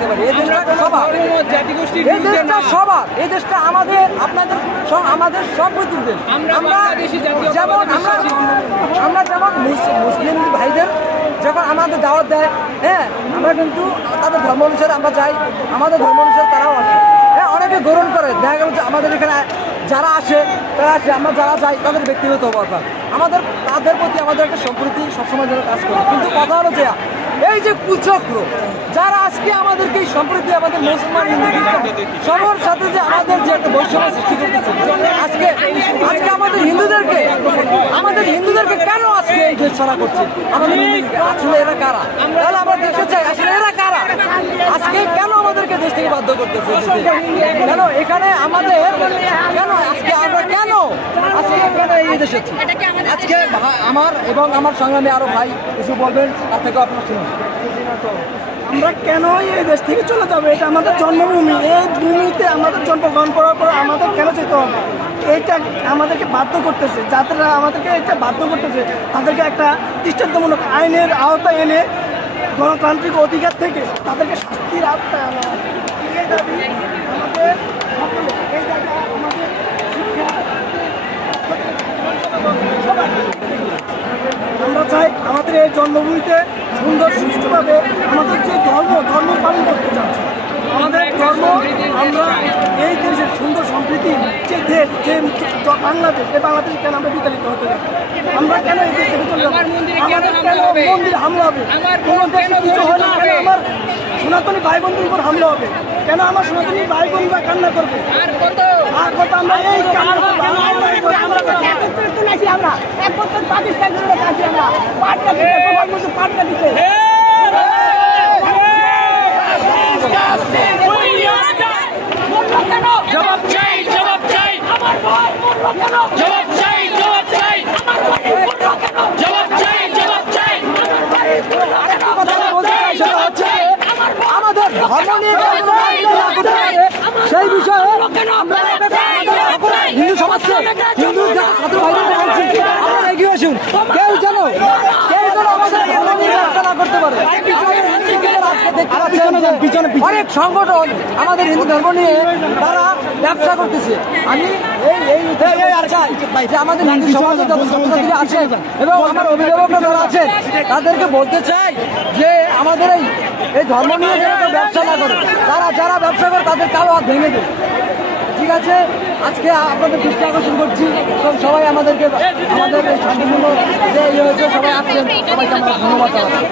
রাখতে পারি। এই দেশটা সবার, এই দেশটা সবার, এই দেশটা আমাদের, আপনাদের, আমাদের সম্প্রীতির দেশ। আমরা যেমন আমরা যেমন মুসলিম ভাইদের যখন আমাদের দাওয়াত দেয়, হ্যাঁ, আমরা কিন্তু তাদের ধর্ম অনুসারে আমরা যাই, আমাদের ধর্ম অনুসারে তারাও আসে। হ্যাঁ, অনেকে গ্রহণ করে, দেখা গেল যে আমাদের এখানে যারা আসে তারা আসে, আমরা যারা যাই তাদের ব্যক্তিগত ব্যাপার, আমাদের তাদের প্রতি আমাদের একটা সম্প্রীতি সবসময় যেন কাজ করে। কিন্তু কথা হলো যে এই যে কুচক্র যারা আজকে আমাদেরকে এই সম্প্রীতি, আমাদের মুসলমান হিন্দু খ্রিস্টান সবার সাথে যে আমাদের যে একটা বৈষম্য সৃষ্টি করতেছে, আজকে আমাদের হিন্দুদেরকে কেন আজকে এই দেশ ছাড়া করছে? আমাদের আসলে এরা কারা? তাহলে আমরা দেখতে চাই আসলে এরা কারা? আজকে কেন আমাদেরকে দেশ থেকে বাধ্য করতেছে? কেন এখানে আমাদের, কেন আজকে আমরা কেন এই দেশে আজকে আমার এবং আমার সংগ্রামী আরো ভাই কিছু বলবেন, তার থেকে আপনার শুনুন। আমরা কেন এই দেশ থেকে চলে যাবো? এটা আমাদের জন্মভূমি, এই ভূমিতে আমাদের জন্মগ্রহণ করার পর আমাদের কেন যেতে হবে? এইটা আমাদেরকে বাধ্য করতেছে, যারা আমাদেরকে এটা বাধ্য করতেছে তাদেরকে একটা দৃষ্টান্তমূলক আইনের আওতায় এনে গণতান্ত্রিক অধিকার থেকে তাদেরকে শাস্তির আওতায় আনা। এই দাবি আমাদের এই জায়গা, আমাদের শিক্ষা, আমরা চাই আমাদের এই জন্মভূমিতে সুন্দর সুষ্ঠুভাবে আমাদের যে ধর্ম পালন করতে চাচ্ছি, আমাদের ধর্ম, আমরা এই দেশের সুন্দর সম্প্রীতি যে দেশ, যে বাংলাদেশ, এই বাংলাদেশ কেন আমরা বিতাড়িত হতে যাবো? আমরা কেন এই দেশ থেকে চলে যাবো? আমাদের কেন মন্দির হামলা হবে? কোনো দেশে কিছু হলে কেন আমার সনাতনী ভাই বোনদের উপর হামলা হবে? কেন আমার সনাতনী ভাই বোনরা কান্না করবে? আর কত আমরা এই আমরা এক বছর পাকিস্তান আছি, আমরা পাটনা দিতে প্রধানমন্ত্রী পাটনা দিতে জবাব চাই, জবাব চাই, জবাব চাই, জবাব চাই, জবাব চাই, জবাব চাই। আরেকটা কথা বলতে চাই, সেটা হচ্ছে আমাদের ধর্ম নিয়ে সেই বিষয়ে হিন্দু সমাজকে, হিন্দু ছাত্র ভাইদের বলছি, আমরা এগিয়ে আসুন। কেউ যেন আমাদের ধর্ম নিয়ে ব্যবসা না করতে পারে। অনেক সংগঠন আমাদের হিন্দু ধর্ম নিয়ে তারা ব্যবসা করতেছে। আমি চাই যে আমাদের হিন্দু সমাজের যত ছাত্রছাত্রীরা আছেন এবং আমার অভিভাবকরা যারা আছেন তাদেরকে বলতে চাই যে আমাদের এই ধর্ম নিয়ে যেন ব্যবসা না করে, যারা ব্যবসা করে তাদের কালো হাত ভেঙে দেয়। ঠিক আছে, আজকে আপনাদের দৃষ্টি আকর্ষণ করছি এবং সবাই আমাদের এই শান্তিপূর্ণ যে ইয়ে হয়েছে, সবাই আসছেন, সবাইকে আমরা ধন্যবাদ জানাচ্ছি।